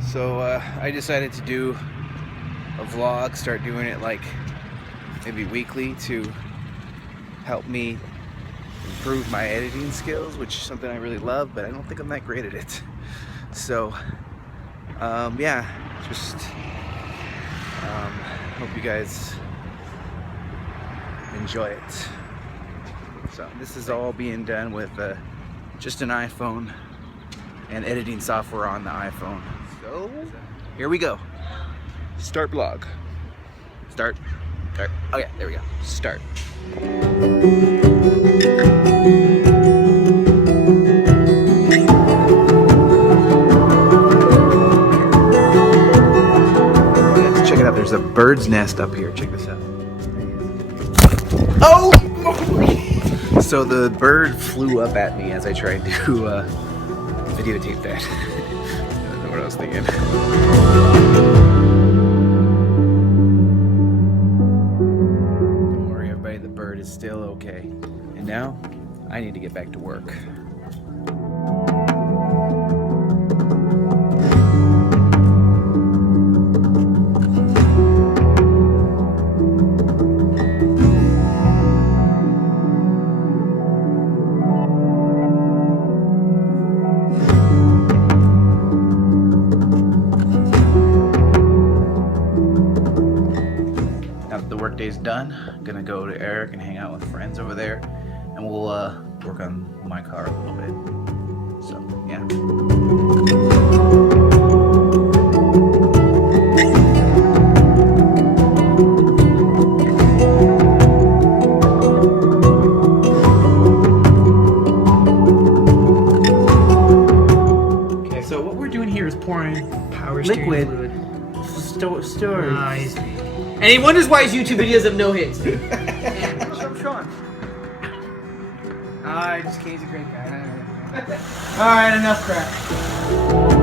So I decided to do a vlog, start doing it like maybe weekly to help me improve my editing skills, which is something I really love, but I don't think I'm that great at it. So yeah, just hope you guys enjoy it. So this is all being done with just an iPhone and editing software on the iPhone. So here we go. Start vlog. Start. Okay, there we go. Start. Let's check it out. There's a bird's nest up here. Check this out. Oh! So the bird flew up at me as I tried to videotape that. I don't know what I was thinking. Don't worry, everybody, the bird is still okay. And now, I need to get back to work. Workday's done. I'm gonna go to Eric and hang out with friends over there, and we'll work on my car a little bit. So yeah. Okay, so what we're doing here is pouring Power liquid fluid. storage. Nice. And he wonders why his YouTube videos have no hits. I'm Sean. Just Kay's a great guy. Alright, enough crap.